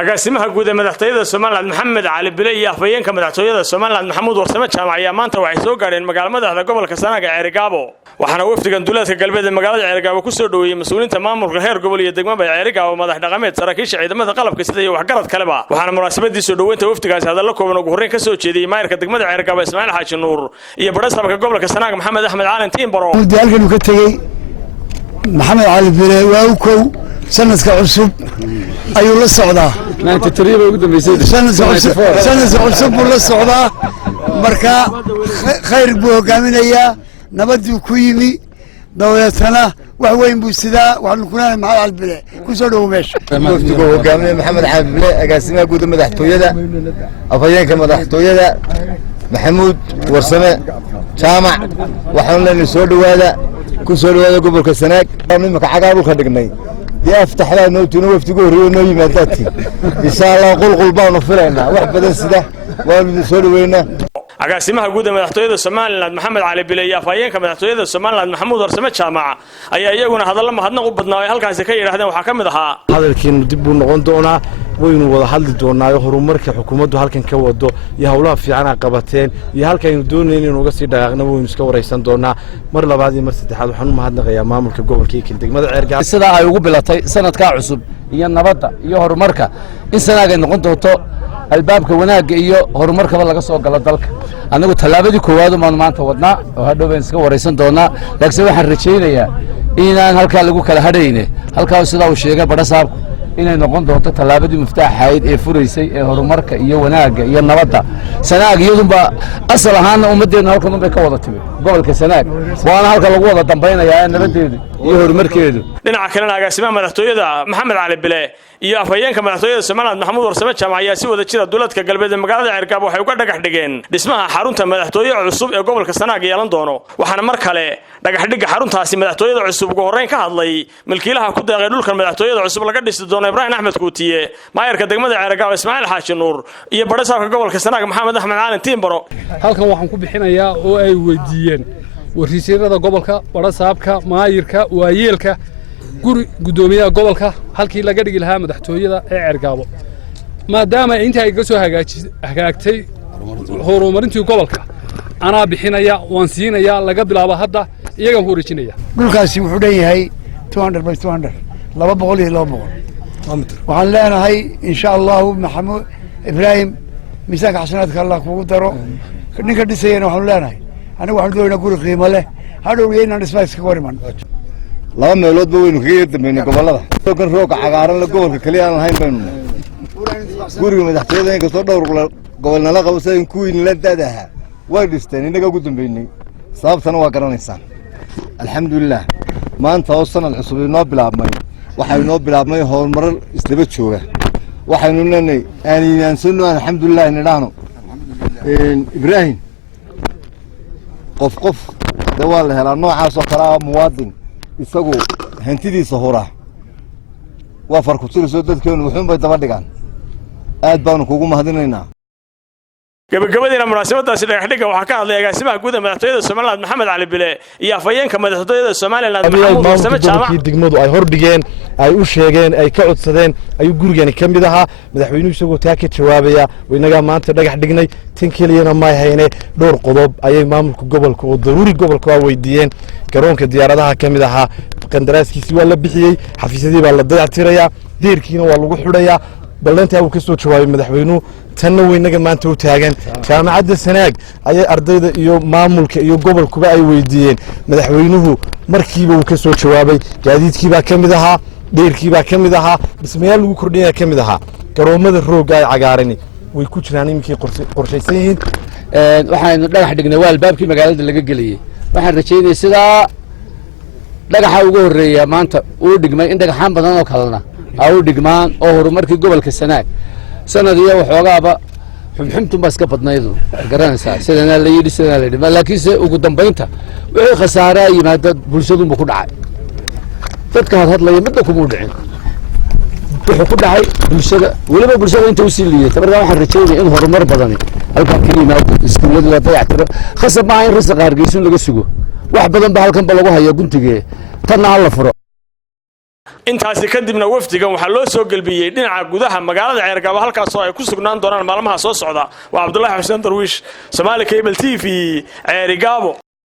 agaasimaha guud ee madaxtooyada Soomaaliland Maxamed Cali Bile iyo afhayeenka madaxtooyada Soomaaliland Maxamuud Warsame Jaamac maanta waxay soo gaareen magaalada madaxda gobolka Sanaag ee Ceerigaabo waxaana wafdigan duuladka galbeed ee magaalada Ceerigaabo ku soo dhaweeyay mas'uuliyiinta maamulka heer gobol iyo degmada Ceerigaabo madax dhaqameed saraakiisha ciidamada qalabka sida iyo waxgarad kaleba waxaana munaasabadii soo dhaweynta wafdigaasi hadallo kooban ugu horreyn ka soo jeediyay maayirka degmada Ceerigaabo Ismaaciil Xaaji Nuur iyo barasaabka gobolka Sanaag Maxamed Axmed Caalin Tiimbaro halkan ka tagay Maxamed Cali Bile waa kow sanadka cusub ayuu la socdaa maanta tariiba ugu dambeysay sanadka cusub la socdaa marka khayr buu hogaaminayaa nabadii ku yimi dawladana wax weyn buu sidaa waxaan ku leenahay Maxamed Cali Bile ku soo dhaw meesha wafdiga hogaaminaya Maxamed Cali Bile agaasimaha guud ee madaxtooyada afhayeenka madaxtooyada Maxamuud Warsame Jaamac waxaan leenahay soo dhawaada ku soo dhawaada gobolka Sanaag nimka cagaar ka dhignay يفتح لنا نوتنا وفتقوا ريونا يمدتي إن شاء الله قل بانو فرنا واحد بدل سده والنسول وينا agaasimaha guud ee madaxtooyada Soomaaliland Maxamed Cali Bile iyo afhayeenka madaxtooyada Soomaaliland Maxamuud Warsame Jaamac ayaa iyaguna hadallo mahadnaq u badnaayay halkaas ka yiraahdeen waxa kamid ahaa hadalkiin dib u noqon doonaa waynu wada hadli doonaa horumarka xukuumaddu halkan ka wado iyo hawlaha fiican ay qabateen iyo halka aynu doonayno inuu uga sii dhaqaaqno waynu iska wareysan doonaa mar labaad iyo mar saddexaad waxaan u mahadnaqayaa maamulka gobolka iyo degmada Ceerigaabo sida ay ugu bilatay sanadka cusub iyo nabadda iyo horumarka in Sanaag ay noqon doonto albaabka wanaagga iyo horumarka laga soo galo dalka anagu talaabadii koowaad oo maanta wadnaa oo hadhow iska wareysan doonaa laakiin waxaan rajaynayaa inaan halka lagu kala hadhayne halka sida uu sheegay barasaabku inay noqon doonto talaabadii muftaxayd ee fureysay ee horumarka iyo wanaagga iyo nabadda Sanaag iyadunba asal ahaan ummadeena halkan bay ka wada timid gobolka Sanaag waana halka lagu wada dambaynayaa nabadeedu iyo horumarkeedu dhinaca kalena agaasimaha madaxtooyada Maxamed Cali Bile iyo afhayeenka madaxtooyada Soomaaliland Maxamuud Warsame Jaamac ayaa si wada jira duuladka galbeed ee magaalada Ceerigaabo waxay uga dhagax dhigeen dhismaha xarunta madaxtooyada cusub ee gobolka Sanaag yeelan doono waxaana mar kale dhagax dhigga xaruntaasi madaxtooyada cusub ugu horreyn ka hadlay milkiilaha ku deeqay dhulka madaxtooyada cusub laga dhisi doono Ibrahim Axmed Kuutiye maayirka degmada Ceerigaabo Ismaaciil Xaaji Nuur iyo barasaabka gobolka Sanaag Maxamed Axmed Caalin Tiimbaro halkan waxaan ku bixinayaa oo ay weydiiyeen warsiisada gobolka barasaabka maayirka waayeelka guri gudoomiyaha gobolka halkii laga dhigi lahaa madaxtooyada ee Ceerigaabo maadaama inta ay ka soo hagaagtay horumarintii gobolka ana bixinaya waan siinaya laga bilaabo hadda iyaga ku wareejinaya dhulkaasi wuxuu dheeyahay 200 by 200 200 iyo 200 waxaan leenahay insha Allah Maxamuud Ibrahim miisaanka xasanaadka Allah kugu daro ninka dhisayna waxaan leenahay anigu waxaan doonayaa guri qiimo leh hadhow yeena dhismays ka wariman laba meelood ba waynu kaga yeedameen gobolada kan rooga cagaaran la gobolka kaliya aan lahayn baynu guriga madaxtooyada in ka soo dhowr gobolna la qabsay kuwiin la dadaha way dhisteen inaga ugu dambeynay sababtana waa garanaysaan alxamdulillah maanta oo sanad cusub inoo bilaabmay waxay inoo bilaabmay horumar isdaba jooga waxaynu leenahay aaniyaan soo alxamdulillah inadhaano Ibrahim qof dawaal helaa noocaas oo kala muwaadin isagu hantidiisa hora waa farku tirso dadkeenu wuxuun bay daba dhigaan aad baan kugu mahadinaynaa gabagabadina munaasabadaasi dhagax dhigga waxa ka hadlay agaasimaha guud ee madaxtooyada Soomaaliland Maxamed Cali Bile iyo afhayeenka madaxtooyada Soomaaliland Maxamuud Warsame Jaamac degmadu ay hordhigeen ay u sheegeen ay ka codsadeen ayuu gurigani kamid ahaa madaxweynuhu isagoo taa ka jawaabaya waynaga maanta dhagax dhignay tan keliyana ma hayne dhowr qodob ayay maamulka gobolka oo daruuri gobolka waa weydiiyeen garoonka diyaaradaha kamid ahaa qandaraaskiisi waa la bixiyay xafiisyadii baa la dayactirayaa deerkiina waa lagu xidhayaa ballantaa uu ka soo jawaabay madaxweynuhu tanna weynaga maanta u taagan jaamacadda Sanaag ayay ardayda iyo maamulka iyo gobolkuba ay weydiiyeen madaxweynuhu markiiba uu ka soo jawaabay gaadiidkii baa kamid ahaa dheerkii baa kamid ahaa dhismayaal lagu kordhiyaa kamid ahaa garoomada rooga ay cagaarani way ku jiraan iminkii qorshaysan yihiin waxaanu dhagax dhignay waa albaabkii magaalada laga geliyay waxaan rajaynayaa sida dhagaxa ugu horeeya maanta uu dhigmay in dhagaxaan badan oo kalena ay u dhigmaan oo horumarkii gobolka Sanaag sanad iyo waxoogaaba xumxumtu bas ka badnaydu garanaysaa sidana la yiri sidana la yiri laakiin se ugu dambeynta wixii khasaare yimaada bulshadu ku dhacay dadka hadlaya midna kuma dhicin wuxuu ku dhacay bulshada waliba bulshada inta uu sii liiyay tabarka waxaan rajaynayaa in horumar badan halka ka yimaado iskuulada la dayactiro khasab ma in risaq hargeysan laga sugo wax badan ba halkan ba lagu hayo guntiga tan la furo intaasi kadibna wafdigan waxaa loo soo galbiyey dhinaca gudaha magaalada Ceergaabo halkaas oo ay ku sugnaan doonaan maalmaha soo socda waa Cabdullaahi Xuseen Darwiish Somali Cable TV Ceergaabo